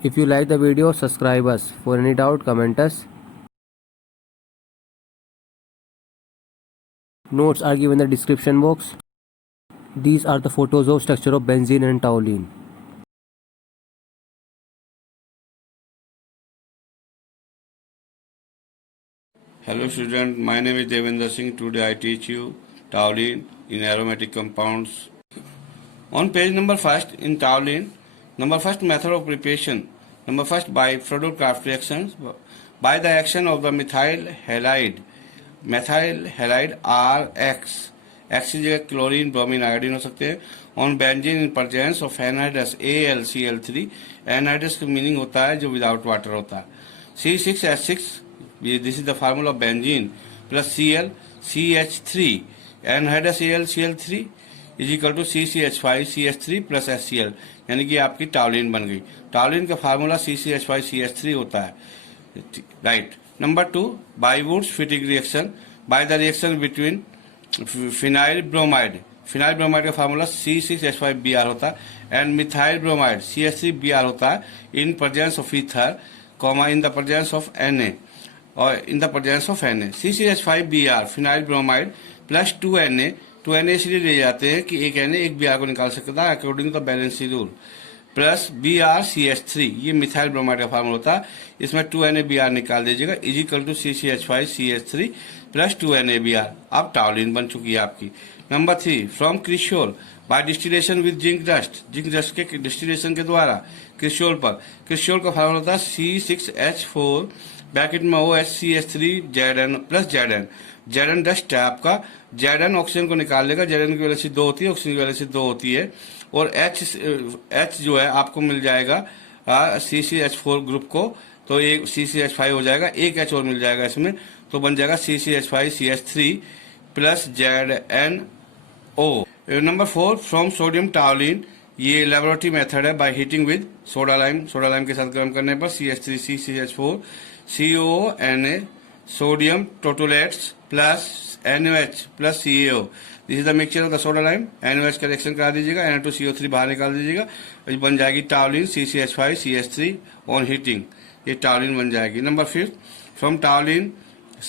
If you like the video, subscribe us. For any doubt, comment us. Notes are given in the description box. These are the photos of structure of benzene and toluene. Hello student, my name is Devendra Singh. Today I teach you toluene in aromatic compounds. On page number first in toluene, number first method of preparation. Number first by Fredol-Crafts reactions by the action of the methyl halide RX. X की जगह chlorine bromine iodine हो सकते हैं. On benzene in presence of anhydrous AlCl3. Anhydrous का meaning होता है जो without water होता है. C6H6, this is the formula of benzene, plus Cl CH3 anhydrous AlCl3 is equal to CCH5CH3 plus HCl, यानी कि आपकी टॉलिन बन गई. टॉलिन का फार्मूला CCH5CH3 होता है. Right. Number 2 by Wurtz Fittig reaction by the reaction between phenyl bromide. Phenyl bromide का formula C6H5Br होता है एंड मिथाइल ब्रोमाइड CH3Br होता है in presence of ether comma in the presence of Na और in the presence of Na. CCH5Br phenyl bromide plus 2Na. 2Na इसलिए ले जाते हैं कि एक Na एक Br को निकाल सकता है according to the balance rule. Plus BrCH3 ये मिथाइल ब्रोमाइड का फार्मूला होता है. इसमें 2Na Br निकाल दीजिएगा is equal to CCH5CH3 plus 2Na Br. अब टॉलिन बन चुकी है आपकी. Number 3 from cresol by distillation with zinc dust. Zinc dust के डिस्टिलेशन के द्वारा क्रिस्टोल पर. क्रिस्टोल का फार्मूला होता है C6H4 ब्रैकेट में OHCH3Zn plus Zn. Zn dust है आपका. Zn ऑक्सीजन को निकाल लेगा. Zn की वैलेंसी 2 होती है, ऑक्सीजन की वैलेंसी 2 होती है. और H जो है आपको मिल जाएगा CCH4 ग्रुप को, तो एक CCH5 हो जाएगा, एक H और मिल जाएगा इसमें, तो बन जाएगा CCH5CH3 plus ZnO. Number 4 from sodium toluene. ये लेबोरेटरी मेथड है by heating with soda lime. Soda lime के साथ गर्म करने पर CH3 CCH4 COONA sodium toluates plus NaOH plus CaO. This is the mixture of the soda lime. NaOH का reaction करा दीजिएगा, Na2CO3 बाहर निकाल दीजिएगा, बन जाएगी टॉलिन CCH5CH3 ऑन हीटिंग. ये टॉलिन बन जाएगी. Number 5 from टॉलिन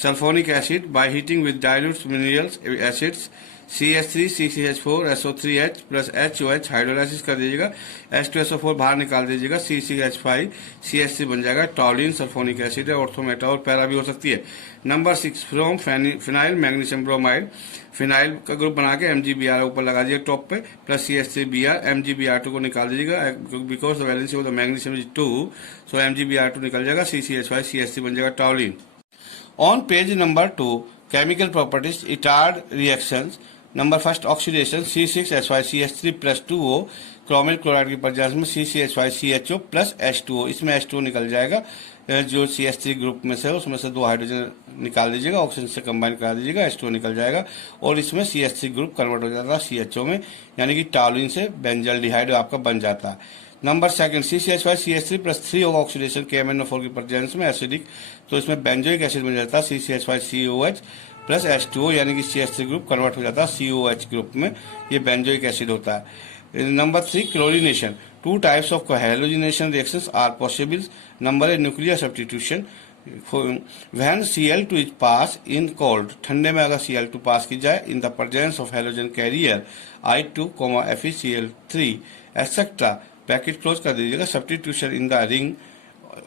sulphonic acid by heating with dilute minerals acids CH3 CCH4 SO3H plus HOH hydrolysis कर दीजिएगा, H2SO4 बाहर निकाल दीजिएगा, CCH5 CH3 बन जाएगा. टॉलिन सल्फोनिक एसिड है, ऑर्थोमेटा और पैरा भी हो सकती है. Number 6 from phenyl magnesium bromide. Phenyl का ग्रुप बना के MgBr ऊपर लगा दीजिए टॉप पे, प्लस CH3Br. MgBr2 को निकाल दीजिएगा because the valency of the magnesium is 2, so MgBr2 निकल जाएगा, CCH5 CH3 बन जाएगा टॉलिन. On page number 2 chemical properties Etard reactions. Number first oxidation C6H5CH3 plus 2O chromyl chloride की प्रेजेंस में CCH5CHO प्लस H2O. इसमें H2O निकल जाएगा, जो CH3 ग्रुप में से उसमें से 2 हाइड्रोजन निकाल दीजिएगा, ऑक्सीजन से कंबाइन करा दीजिएगा, H2O निकल जाएगा और इसमें CH3 ग्रुप कन्वर्ट हो जाता है CHO में, यानी कि टॉलिन से बेंजल्डिहाइड आपका बन जाता है. नंबर सेकंड CCH5CH3 प्लस 3 होगा ऑक्सीडेशन KMnO4 की प्रेजेंस में एसिडिक, तो इसमें बेंजोइक एसिड बन जाता है CCH5COH प्लस H2O, यानी कि CH3 ग्रुप कन्वर्ट हो जाता है COH ग्रुप में, ये बेंजोइक एसिड होता है. Number 3 chlorination. 2 types of halogenation reactions are possible. Number 1 nuclear substitution. When Cl2 is pass in cold, ठंडे में अगर Cl2 पास की जाए in the presence of halogen carrier I2, FeCl3 etcetera, bracket close कर दीजिएगा. Substitution in the ring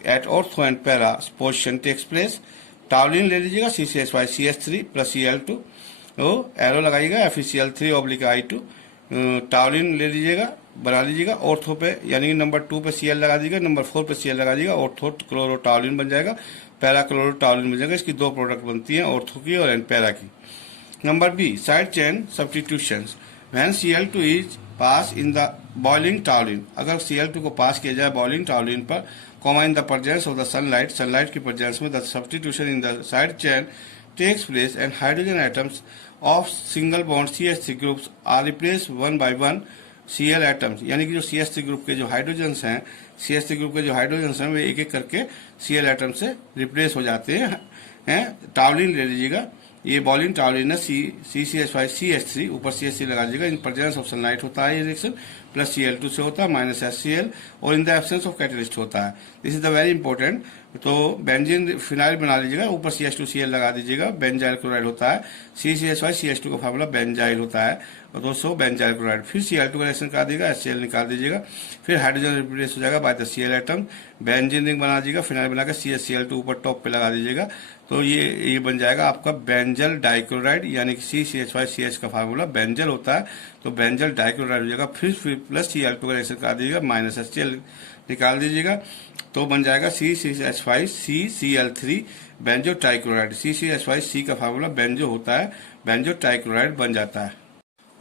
at ortho and para position takes place. Toluene ले लीजिएगा CCH5CH3 plus Cl2, arrow लगाइएगा FeCl3 ऑब्लिक I2. टॉलिन ले लीजिएगा, बना लीजिएगा ऑर्थो पे, यानी कि नंबर 2 पे Cl लगा दीजिएगा, नंबर 4 पे Cl लगा दीजिएगा, ऑर्थो क्लोरो टॉलिन बन जाएगा, पैरा क्लोरो टॉलिन बन जाएगा. इसकी 2 प्रोडक्ट बनती हैं, ऑर्थो की और पैरा की. Number B side chain substitutions. When Cl2 is pass in the boiling toluene, अगर Cl2 को पास किया जाए बॉइलिंग टॉलिन पर, comma in the presence of the sunlight, sunlight की प्रेजेंस में, the substitution in the side chain takes place and hydrogen atoms of single bond CH3 groups are replaced one by one Cl atoms, यानी कि जो CH3 group के जो hydrogens हैं, CH3 group के जो हाइड्रोजन्स हैं वे एक एक करके Cl एटम से रिप्लेस हो जाते हैं. टॉलिन ले लीजिएगा, ये बॉलिंग टॉलिन है CCH5CH3, ऊपर CH3 लगा दीजिएगा, इन प्रेजेंस ऑफ सनलाइट होता है ये रिएक्शन, प्लस Cl2 से होता है माइनस HCl, और in the absence of catalyst होता है। This is the very important. तो बेंजीन फिनाइल बना लीजिएगा, ऊपर CH2Cl लगा दीजिएगा, बेंजाइल क्लोराइड होता है। CCH5 CH2 का फार्मूला बेंजाइल होता है, और दोस्तों बेंजाइल क्लोराइड। फिर Cl2 का रिएक्शन कर दीजिएगा, HCl निकाल दीजिएगा, फिर हाइड्रोजन रिप्लेस हो जाएगा by the Cl atom, benzene ring बना दीजिएगा, फिनाइल बनाकर CH2 ऊपर टॉप पे लगा दीजिएगा। तो ये बन जाएगा आपका बेंजल डाइक्लोराइड, यानी कि CCH5CH का फार्मूला बेंजल होता है, तो बेंजल डाइक्लोराइड हो जाएगा। फिर प्लस Cl2 का रिएक्शन कर दीजिएगा, माइनस HCl निकाल दीजिएगा, तो बन जाएगा CCH5CCl3 बेंजो ट्राइक्लोराइड। CCH5C का फार्मूला बेंजो होता है, बेंजो ट्राइक्लोराइड बन जाता है।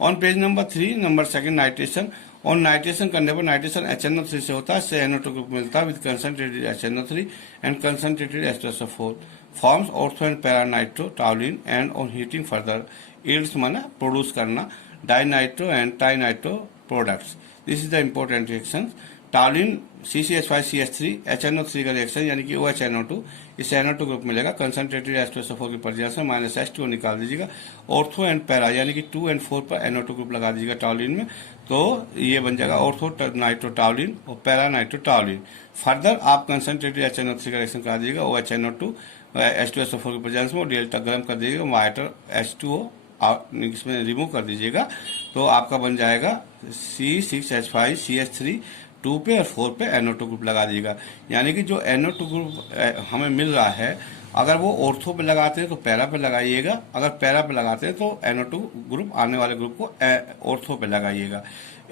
On page number 3, number second nitration. और नाइट्रेशन करने पर नाइट्रेशन HNO3 से होता है, से NO2 ग्रुप मिलता है with concentrated HNO3 and concentrated H2SO4 forms ortho and para nitro toluene and on heating further yields माना प्रोड्यूस करना di nitro and tri nitro products. This is the important reaction. Toluene CCH5CH3 HNO3 का reaction यानी कि OHNO2, इस NO2 group मिलेगा, concentrated H2SO4 की presence में minus H2O निकाल दीजिएगा। ऑर्थो एंड पैरा यानी कि 2 और 4 पर NO2 ग्रुप लगा दीजिएगा टाउलिन में, तो ये बन जाएगा ऑर्थो नाइट्रो टाउलिन और पैरा नाइट्रो टाउलिन। फर्दर आप कंसंट्रेटेड HNO3 का रिएक्शन करा दीजिएगा OHNO2 H2SO4 की प्रेजेंस में, और डेल्टा गर्म कर दीजिएगा, वाटर H2O इसमें रिमूव कर दीजिएगा, तो आपका बन जाएगा C6H5CH3 2 पे और 4 पे NO2 ग्रुप लगा दीजिएगा। यानी कि जो NO2 ग्रुप हमें मिल रहा है, अगर वो ऑर्थो पे लगाते हैं तो पैरा पे लगाइएगा, अगर पैरा पे लगाते हैं तो NO2 ग्रुप आने वाले ग्रुप को ऑर्थो पे लगाइएगा।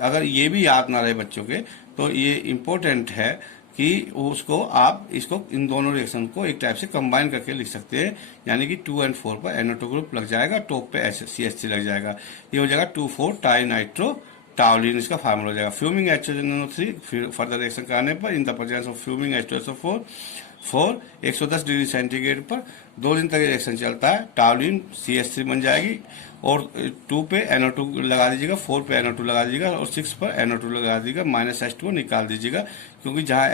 अगर ये भी याद ना रहे बच्चों के, तो ये इम्पोर्टेंट है कि उसको आप इसको इन दोनों रिएक्शन को एक टाइप से कंबाइन करके लिख सकते हैं, यानी कि 2 और 4 पर NO2 ग्रुप लग जाएगा, टॉप पे CH3 लग जाएगा, ये हो जाएगा 2,4 टाई नाइट्रो टाउलिन, इसका फार्मूला हो जाएगा। फ्यूमिंग HNO3 फिर फर्दर रिएक्शन कराने पर इन the presence of fuming H2SO4 110 degree centigrade पर 2 दिन तक रिएक्शन चलता है, टाउलिन CH3 बन जाएगी, और 2 पे NO2 लगा दीजिएगा, 4 पे NO2 लगा दीजिएगा, और 6 पर NO2 लगा दीजिएगा, माइनस H2O निकाल दीजिएगा, क्योंकि जहाँ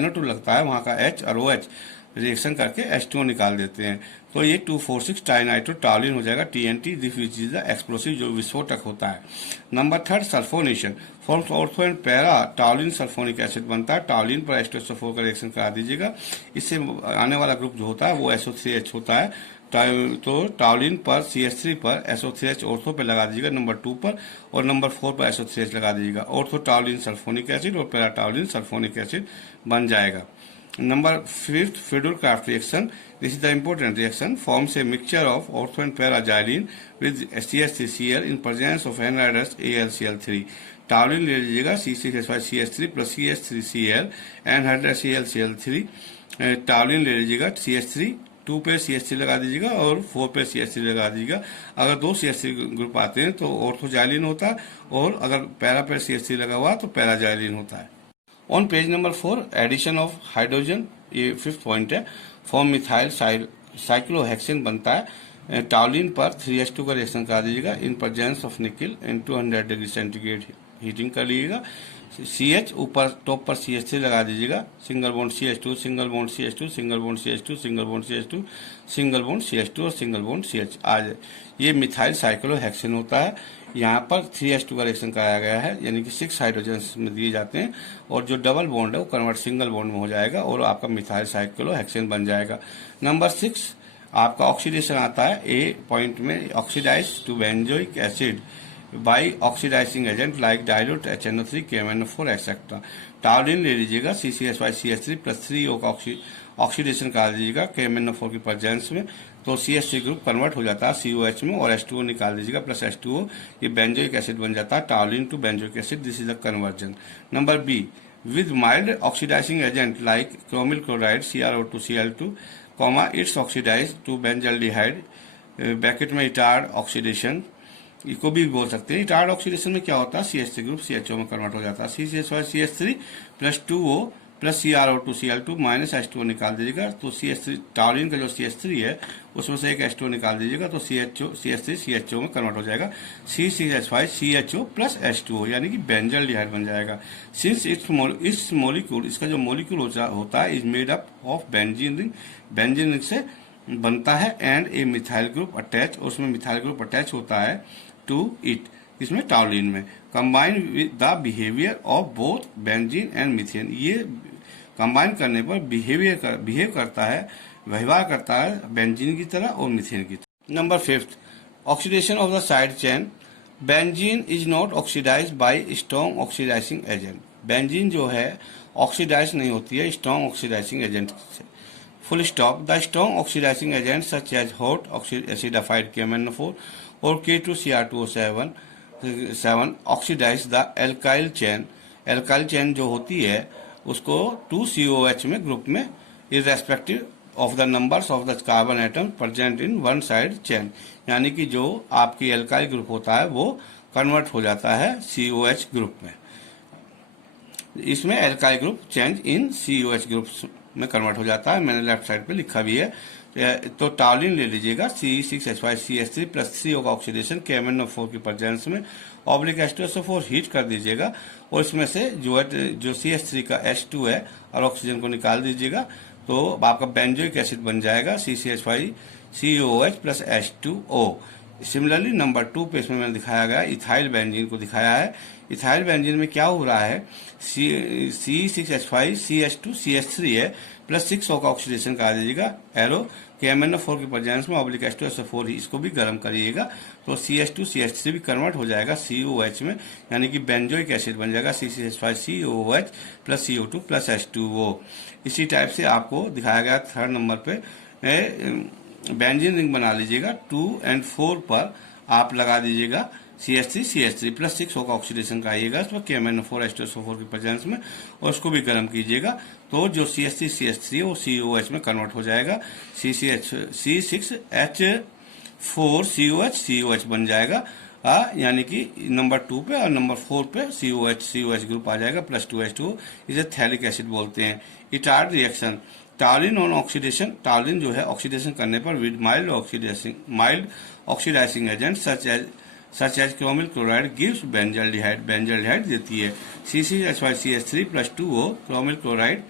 NO2 लगता है वहाँ का H और OH रिएक्शन करके H2O निकाल देते हैं, तो ये 2,4,6 टाइनाइट्रो टाउलिन हो जाएगा TNT, this which is the explosive जो विस्फोटक होता है। Number 3 sulphonation forms ortho and para टाउलिन sulphonic acid बनता है, टाउलिन पर H2SO4 का रिएक्शन करा दीजिएगा, इससे आने वाला ग्रुप जो होता है वो SO3H होता है, तो टाउलिन पर CH3 पर SO3H ऑर्थो पे लगा दीजिएगा नंबर 2 पर, और नंबर 4 पर SO3H लगा दीजिएगा, ऑर्थो टाउलिन सल्फोनिक एसिड और पैरा टाउलिन सल्फोनिक एसिड बन जाएगा। Number 5 Friedel-Crafts reaction. This is the important reaction. Forms a mixture of ortho and para xylene with CH3Cl in presence of anhydrous AlCl3. टाउलिन ले लीजिएगा C6H5CH3 plus CH3Cl anhydrous AlCl3। टाउलिन ले लीजिएगा CH3 2 पे CH3 लगा दीजिएगा और 4 पे CH3 लगा दीजिएगा। अगर 2 CH3 ग्रुप आते हैं तो ऑर्थोजाइलिन होता है, और अगर पैरा पे CH3 लगा हुआ तो पैराजाइलिन होता है। On page number 4 addition of hydrogen, ये 5th पॉइंट है। फॉर्म मिथाइल साइक्लोहेक्सेन बनता है, टाउलिन पर 3H2 का रिएक्शन करा दीजिएगा इन प्रेजेंस ऑफ निकल इन 200 डिग्री सेंटीग्रेड हीटिंग कर लीजिएगा। CH ऊपर टॉप पर CH3 लगा दीजिएगा, single bond CH2 single bond CH2 single bond CH2 single bond CH2 single bond CH2 और सिंगल बॉन्ड CH आज ये मिथाइल साइक्लोहेक्सेन होता है। यहाँ पर 3H2 का रिएक्शन कराया गया है, यानी कि 6 हाइड्रोजन में दिए जाते हैं, और जो डबल बॉन्ड है वो कन्वर्ट सिंगल बॉन्ड में हो जाएगा और आपका मिथाइल साइक्लोहेक्सेन बन जाएगा। नंबर 6 आपका ऑक्सीडेशन आता है ए पॉइंट में, oxidize to benzoic acid by oxidizing agent like dilute HNO3 KMNO4 etcetera. Toluene ले लीजिएगा CCH5CH3 प्लस 3O का ऑक्सीडेशन करा दीजिएगा KMNO4 की प्रेजेंस में, तो CH3 ग्रुप कन्वर्ट हो जाता है COH में, और H2O निकाल दीजिएगा प्लस H2O, ये बेंजोइक एसिड बन जाता है toluene to benzoic acid, this is the conversion. Number B with mild oxidizing agent like chromyl chloride CrO2Cl2, it's oxidized to benzaldehyde, bracket में इटार्ड ऑक्सीडेशन, इसको भी बोल सकते हैं। इटार्ड ऑक्सीडेशन में क्या होता है, CH3 ग्रुप CHO में कन्वर्ट हो जाता है, CCH5CH3 plus 2O plus CrO2Cl2 minus H2O निकाल दीजिएगा, तो CH3 टाउलिन का जो CH3 है उसमें से एक H2O निकाल दीजिएगा, तो CH3 CHO में कन्वर्ट हो जाएगा, CCH5CHO प्लस H2O यानी कि बेंजल्डिहाइड बन जाएगा। सिंस इस मॉलिक्यूल इसका जो मॉलिक्यूल होता है is made up of benzene ring से बनता है, and A methyl group attach, उसमें मिथाइल ग्रुप अटैच होता है टू इट, इसमें टाउलिन में, combine with the behaviour of both benzene and methane. ये कंबाइन करने पर बिहेव करता है, व्यवहार करता है बेंजीन की तरह और मीथेन की तरह। Number 5, oxidation of the side chain. Benzene is not oxidized by strong oxidizing agent. Benzene जो है ऑक्सीडाइज नहीं होती है स्ट्रॉन्ग ऑक्सीडाइजिंग एजेंट से। Full stop. The strong oxidizing agent such as hot acidified KMnO4 और K2Cr2O7 oxidize the alkyl chain. Alkyl chain जो होती है उसको 2COH में ग्रुप में irrespective of the numbers of the carbon atom present in one side chain. यानी कि जो आपकी एल्काइल ग्रुप होता है वो कन्वर्ट हो जाता है COH ग्रुप में। इसमें alkyl group change in COH group में कन्वर्ट हो जाता है। मैंने लेफ्ट साइड पे लिखा भी है। तो टॉलिन ले लीजिएगा C6H5CH3 प्लस 3 होगा ऑक्सीडेशन KMnO4 की प्रेजेंस में। ऑब्लिक H2SO4 हीट कर दीजिएगा और इसमें से जो CH3 का H2 है और ऑक्सीजन को निकाल दीजिएगा तो आपका बेंजोइक एसिड बन जाएगा CCH5COOH plus H2O। Similarly number 2 पे इसमें मैंने दिखाया गया इथाइल बेंजीन को दिखाया है। इथाइल बेंजीन में क्या हो रहा है, C6H5CH2CH3 है प्लस 6 का ऑक्सीडेशन करा दीजिएगा एरो KMnO4 की प्रेजेंस में ऑब्लिक H2SO4 इसको भी गर्म करिएगा तो CH2CH3 भी कन्वर्ट हो जाएगा COH में, यानी कि बेंजोइक एसिड बन जाएगा CCH5COOH plus CO2 plus H2O। इसी टाइप से आपको दिखाया गया थर्ड नंबर पे बेंजीन रिंग बना लीजिएगा 2 और 4 पर आप लगा दीजिएगा CH3CH3 प्लस 6 होगा ऑक्सीडेशन कराइएगा इसमें KMnO4 H2SO4 की प्रेजेंस में और उसको भी गर्म कीजिएगा तो जो CH3CH3 वो COH में कन्वर्ट हो जाएगा C6H4COH बन जाएगा। यानी कि नंबर 2 पे और नंबर 4 पे COH ग्रुप आ जाएगा प्लस 2H2O। इसे थैलिक एसिड बोलते हैं। Etard reaction. Toluene on oxidation. Toluene जो है ऑक्सीडेशन करने पर with mild oxidizing agent such as chromyl chloride gives benzaldehyde. Benzaldehyde देती है CCH5CH3 plus 2O chromyl chloride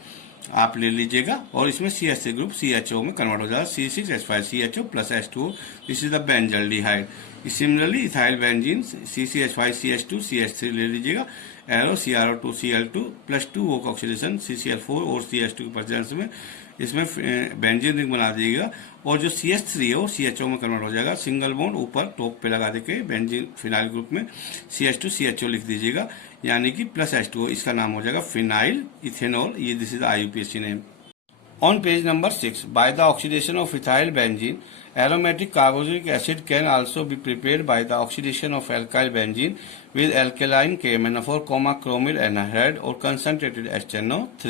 आप ले लीजिएगा और इसमें CH3 ग्रुप CHO में कन्वर्ट हो जाएगा C6H5CHO plus H2O। This is the benzaldehyde. Similarly ethyl benzene CCH5CH2CH3 ले लीजिएगा एरो CrO2Cl2 प्लस 2O का ऑक्सीडेशन CCl4 और CH2 की प्रेजेंस में इसमें बेंजीन रिंग बना दीजिएगा और जो CH3 है वो CHO में कन्वर्ट हो जाएगा। सिंगल बॉन्ड ऊपर टॉप पे लगा देके बेंजीन फिनाइल ग्रुप में CH2CHO लिख दीजिएगा यानी कि प्लस H2O। इसका नाम हो जाएगा फिनाइल इथेनॉल। ये this is the IUPAC name. On page number 6, by the oxidation of ethyl benzene, aromatic carboxylic acid can also be prepared by the oxidation of alkyl benzene with alkaline KMnO4, chromyl anhydride or concentrated HNO3।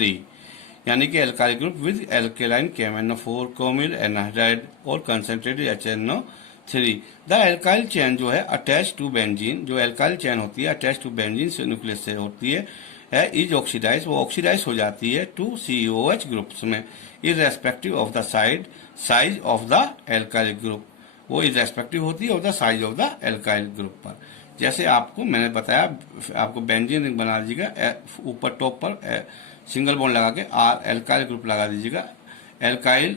यानी कि alkyl group with alkaline KMnO4, chromyl anhydride और concentrated HNO3। The alkyl chain जो है attached to benzene, जो alkyl chain होती है attached to benzene से nucleus से होती है इज ऑक्सीडाइज, वो ऑक्सीडाइज हो जाती है 2 COH ग्रुप्स में irrespective of the size of the alkyl group. वो इरेस्पेक्टिव होती है of the size of the alkyl group पर। जैसे आपको मैंने बताया आपको बेंजीन रिंग बना दीजिएगा ऊपर टॉप पर सिंगल बॉन्ड लगा के एल्काइल ग्रुप लगा दीजिएगा एल्काइल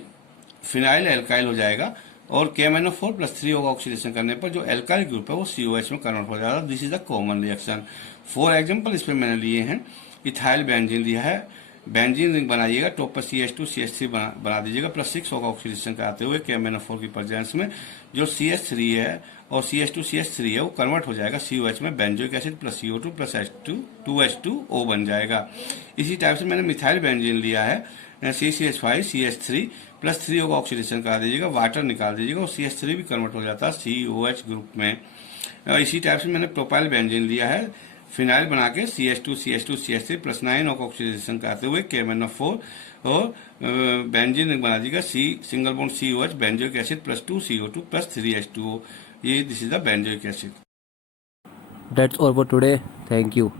फिनाइल एल्काइल हो जाएगा और KMnO4 प्लस 3 होगा ऑक्सीडेशन करने पर जो एल्काइल ग्रुप है वो COH में कन्वर्ट हो जाएगा। This is the common reaction. 4 example इसमें मैंने लिए हैं। इथाइल बेंजीन लिया है, बेंजीन रिंग बनाइएगा टॉप पर CH2CH3 बना दीजिएगा प्लस 6 होगा ऑक्सीडेशन कराते हुए KMnO4 की प्रेजेंस में जो CH3 है और CH2CH3 है वो कन्वर्ट हो जाएगा COH में benzoic acid plus CO2 plus H2O बन जाएगा। इसी टाइप से मैंने मिथाइल बेंजीन लिया है CCH5CH3 प्लस 3 होगा ऑक्सीडेशन करा दीजिएगा वाटर निकाल दीजिएगा और CH3 भी कन्वर्ट हो जाता है COH ग्रुप में। इसी टाइप से मैंने प्रोपाइल बेंजीन लिया है फिनाइल बना के CH2CH3 प्लस 9 होगा ऑक्सीडेशन कराते हुए KMnO4 और बेंजीन बना दीजिएगा single bond COH benzoic acid plus 2 CO2 plus 3 H2O। ये this is the benzoic acid. That's all for today. Thank you.